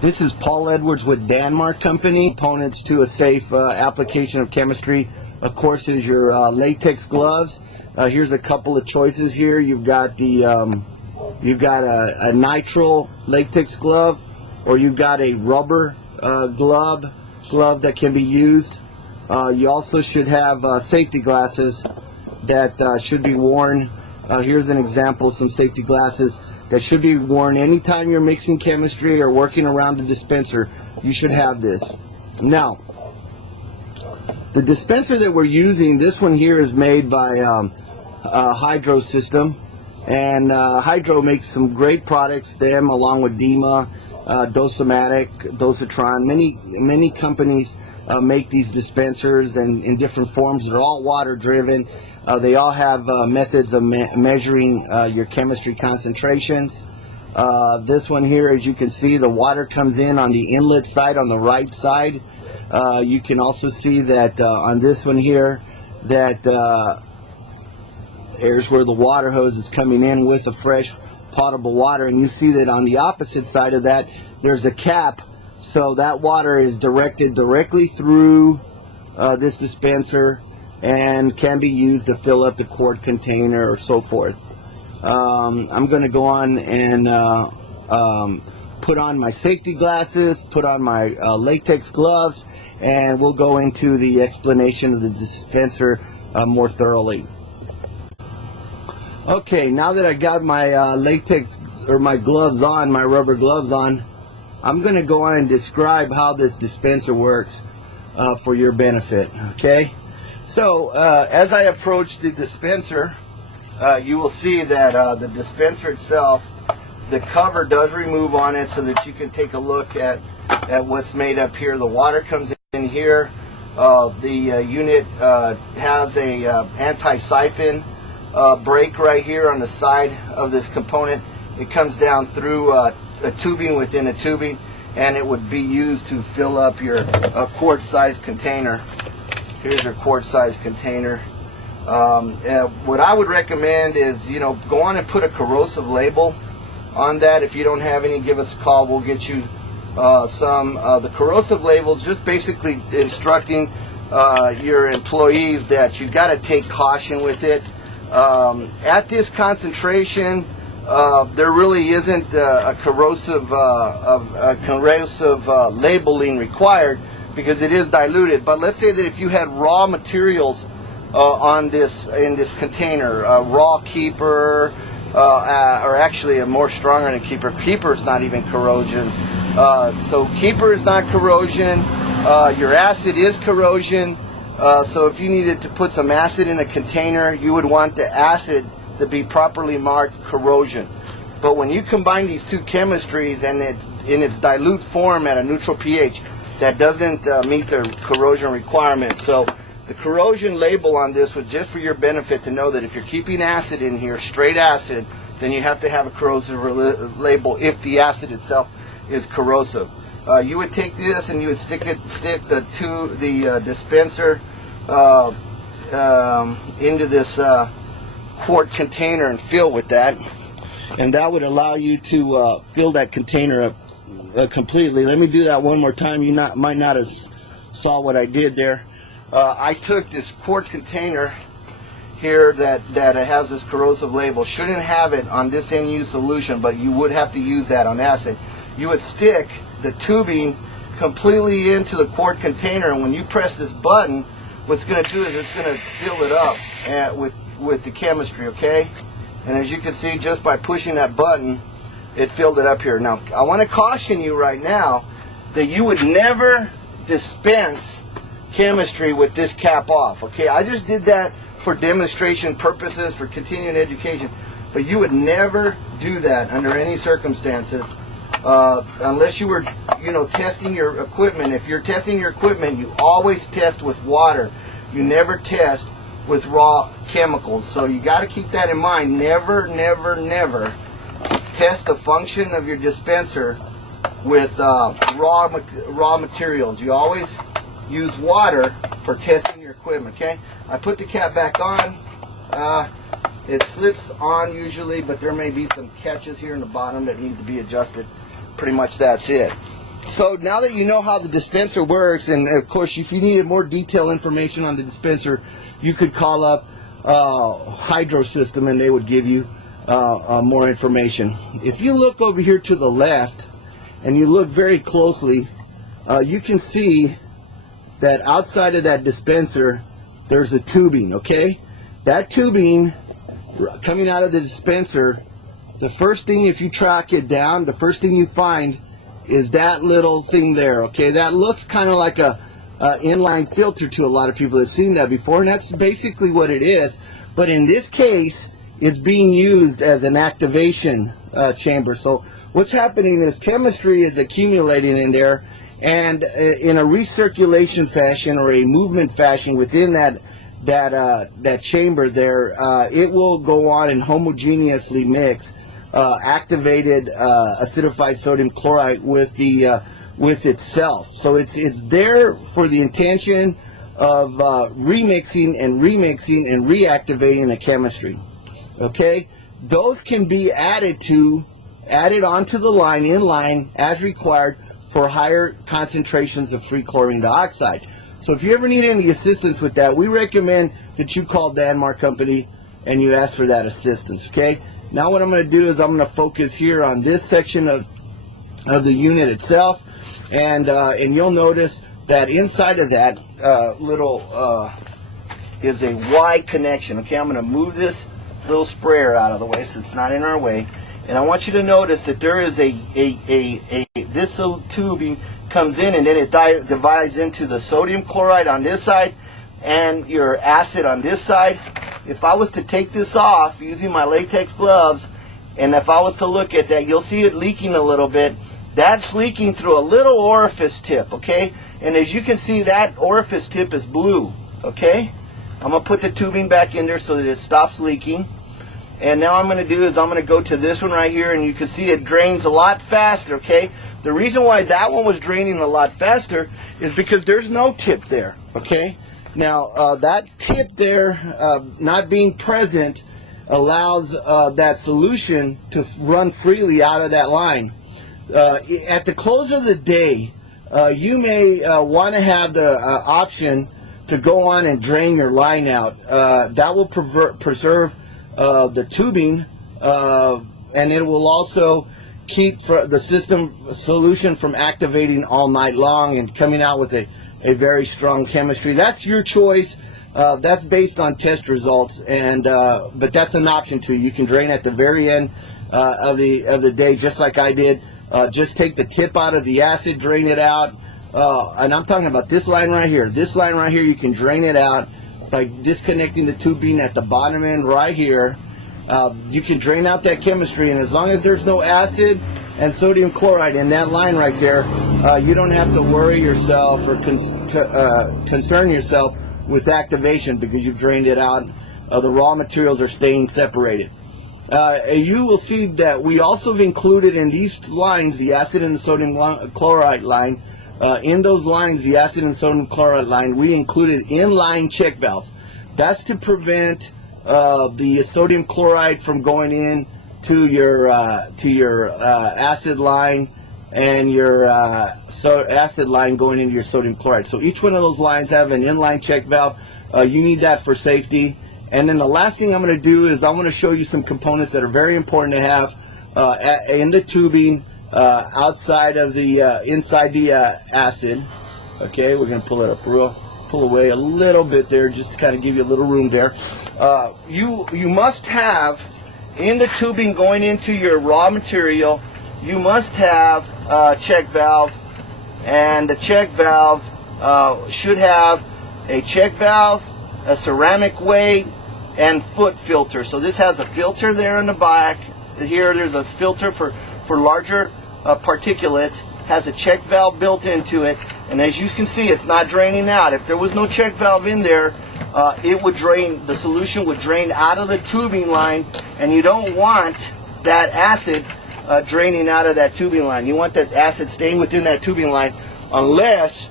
This is Paul Edwards with Danmark Company. Components to a safe application of chemistry, of course, is your latex gloves. Here's a couple of choices here. You've got the a nitrile latex glove, or you've got a rubber glove that can be used. You also should have safety glasses that should be worn. Here's an example of some safety glasses that should be worn anytime you're mixing chemistry or working around the dispenser. You should have this. Now, the dispenser that we're using, this one here is made by Hydro System, and Hydro makes some great products. Them, along with Dima, Dosamatic, Dosatron, many companies make these dispensers and in different forms. They're all water driven. They all have methods of measuring your chemistry concentrations. This one here, as you can see, the water comes in on the inlet side, on the right side. You can also see that on this one here, that here's where the water hose is coming in with the fresh potable water, and you see that on the opposite side of that, there's a cap, so that water is directed directly through this dispenser and can be used to fill up the quart container or so forth. I'm going to go on and put on my safety glasses, put on my latex gloves, and we'll go into the explanation of the dispenser more thoroughly. Okay, now that I got my latex or my gloves on, my rubber gloves on, I'm going to go on and describe how this dispenser works for your benefit. Okay, so as I approach the dispenser, you will see that the dispenser itself, the cover does remove on it so that you can take a look at what's made up here. The water comes in here. The unit has a anti-siphon break right here on the side of this component. It comes down through a tubing within a tubing, and it would be used to fill up your quart-sized container. Here's your quart-sized container. What I would recommend is, go on and put a corrosive label on that. If you don't have any, give us a call. We'll get you some. The corrosive labels just basically instructing your employees that you got to take caution with it. At this concentration, there really isn't a corrosive labeling required, because it is diluted. But let's say that if you had raw materials in this container, raw keeper, or actually a more stronger than keeper. Keeper is not even corrosion. So keeper is not corrosion. Your acid is corrosion. So if you needed to put some acid in a container, you would want the acid to be properly marked corrosion. But when you combine these two chemistries and it's in its dilute form at a neutral pH, that doesn't meet the corrosion requirement. So the corrosion label on this was just for your benefit, to know that if you're keeping acid in here, straight acid, then you have to have a corrosive label if the acid itself is corrosive. You would take this and you would stick the dispenser into this quart container and fill with that, and that would allow you to fill that container up completely. Let me do that one more time. You might not have saw what I did there. I took this quart container here that has this corrosive label. Shouldn't have it on this NU solution, but you would have to use that on acid. You would stick the tubing completely into the quart container, and when you press this button, what's going to do is it's going to fill it up with the chemistry, okay? And as you can see, just by pushing that button, it filled it up here. Now, I want to caution you right now that you would never dispense chemistry with this cap off, okay? I just did that for demonstration purposes, for continuing education, but you would never do that under any circumstances unless you were, testing your equipment. If you're testing your equipment, you always test with water. You never test with raw chemicals. So you got to keep that in mind. Never, never, never test the function of your dispenser with raw materials. You always use water for testing your equipment, okay? I put the cap back on. It slips on usually, but there may be some catches here in the bottom that need to be adjusted. Pretty much that's it. So now that you know how the dispenser works, and of course if you needed more detailed information on the dispenser, you could call up Hydro System and they would give you more information. If you look over here to the left and you look very closely, you can see that outside of that dispenser there's a tubing. Okay, that tubing coming out of the dispenser, the first thing, if you track it down, the first thing you find is that little thing there. Okay, that looks kind of like a inline filter to a lot of people that have seen that before, and that's basically what it is. But in this case, it's being used as an activation chamber. So what's happening is chemistry is accumulating in there, and in a recirculation fashion or a movement fashion within that chamber there, it will go on and homogeneously mix activated acidified sodium chloride with itself. So it's there for the intention of remixing and reactivating the chemistry. Okay, those can be added onto the line in line as required for higher concentrations of free chlorine dioxide. So if you ever need any assistance with that, we recommend that you call Danmar Company and you ask for that assistance. Okay. Now what I'm going to do is I'm going to focus here on this section of the unit itself, and you'll notice that inside of that little is a Y connection. Okay, I'm going to move this little sprayer out of the way so it's not in our way, and I want you to notice that there is this little tubing comes in and then it divides into the sodium chloride on this side and your acid on this side. If I was to take this off using my latex gloves, and if I was to look at that, you'll see it leaking a little bit. That's leaking through a little orifice tip, okay? And as you can see, that orifice tip is blue, okay? I'm going to put the tubing back in there so that it stops leaking. And now I'm going to do is I'm going to go to this one right here, and you can see it drains a lot faster, okay? The reason why that one was draining a lot faster is because there's no tip there, okay? Now, that tip there not being present allows that solution to run freely out of that line. At the close of the day, you may want to have the option to go on and drain your line out. That will preserve the tubing, and it will also keep the system solution from activating all night long and coming out with a very strong chemistry. That's your choice. That's based on test results, and but that's an option too. You can drain at the very end of the day, just like I did. Just take the tip out of the acid, drain it out, and I'm talking about this line right here. This line right here, you can drain it out by disconnecting the tubing at the bottom end right here. You can drain out that chemistry, and as long as there's no acid and sodium chloride in that line right there, you don't have to worry yourself or concern yourself with activation because you've drained it out. The raw materials are staying separated. You will see that we also have included in these lines the acid and the sodium chloride line. In those lines, the acid and sodium chloride line, we included inline check valves. That's to prevent the sodium chloride from going in to your acid line and your acid line going into your sodium chloride. So each one of those lines have an inline check valve. You need that for safety. And then the last thing I'm going to do is I'm going to show you some components that are very important to have in the tubing outside of the inside the acid. Okay, we're going to pull it up pull away a little bit there just to kind of give you a little room there. You must have in the tubing going into your raw material, you must have a check valve, and the check valve should have a check valve, a ceramic weight, and foot filter. So this has a filter there in the back. Here there's a filter for larger particulates, has a check valve built into it, and as you can see, it's not draining out. If there was no check valve in there, it would drain, the solution would drain out of the tubing line, and you don't want that acid draining out of that tubing line. You want that acid staying within that tubing line unless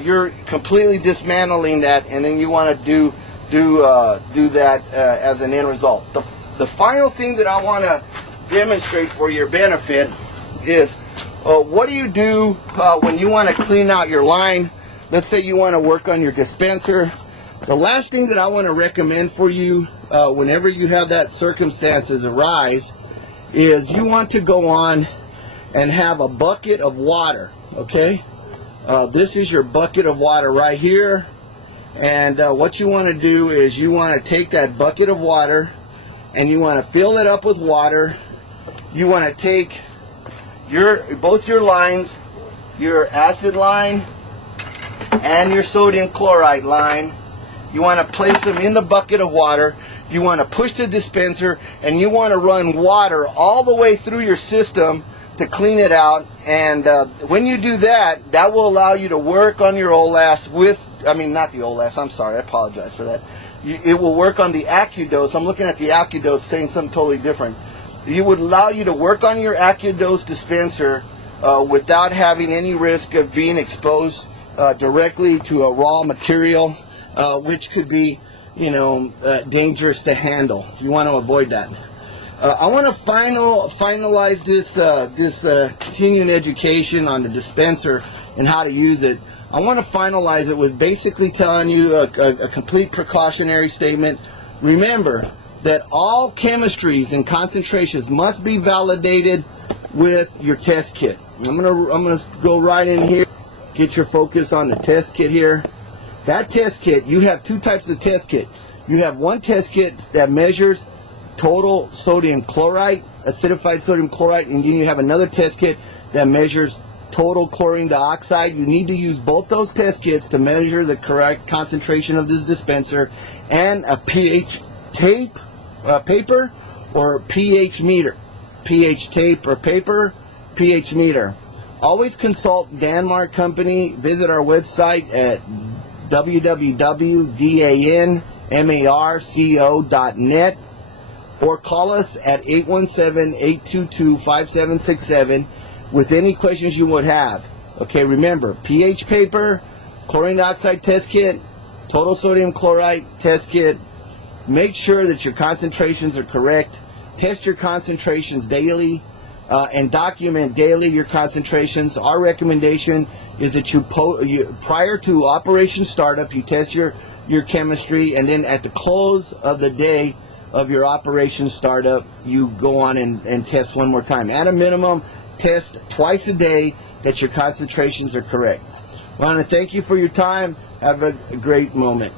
you're completely dismantling that, and then you want to do that as an end result. The final thing that I want to demonstrate for your benefit is what do you do when you want to clean out your line? Let's say you want to work on your dispenser. The last thing that I want to recommend for you whenever you have that circumstances arise is you want to go on and have a bucket of water, okay? This is your bucket of water right here, and what you want to do is you want to take that bucket of water and you want to fill it up with water. You want to take both your lines, your acid line and your sodium chloride line. You want to place them in the bucket of water. You want to push the dispenser and you want to run water all the way through your system to clean it out. And when you do that, that will allow you to work on your OLAS with, I mean not the OLAS, I'm sorry, I apologize for that. It will work on the AccuDose. I'm looking at the AccuDose saying something totally different. It would allow you to work on your AccuDose dispenser without having any risk of being exposed directly to a raw material, which could be, you know, dangerous to handle. You want to avoid that. I want to finalize this continuing education on the dispenser and how to use it. I want to finalize it with basically telling you a complete precautionary statement. Remember that all chemistries and concentrations must be validated with your test kit. I'm gonna go right in here. Get your focus on the test kit here. That test kit, you have two types of test kit. You have one test kit that measures total sodium chlorite, acidified sodium chlorite, and then you have another test kit that measures total chlorine dioxide. You need to use both those test kits to measure the correct concentration of this dispenser, and a pH tape, paper, or pH meter. pH tape or paper, pH meter. Always consult Danmark Company. Visit our website at www.danmarco.net or call us at 817-822-5767 with any questions you would have. Okay, remember, pH paper, chlorine dioxide test kit, total sodium chloride test kit. Make sure that your concentrations are correct. Test your concentrations daily and document daily your concentrations. Our recommendation is that you prior to operation startup, you test your chemistry, and then at the close of the day of your operation startup, you go on and test one more time. At a minimum, test twice a day that your concentrations are correct. I want to thank you for your time. Have a great moment.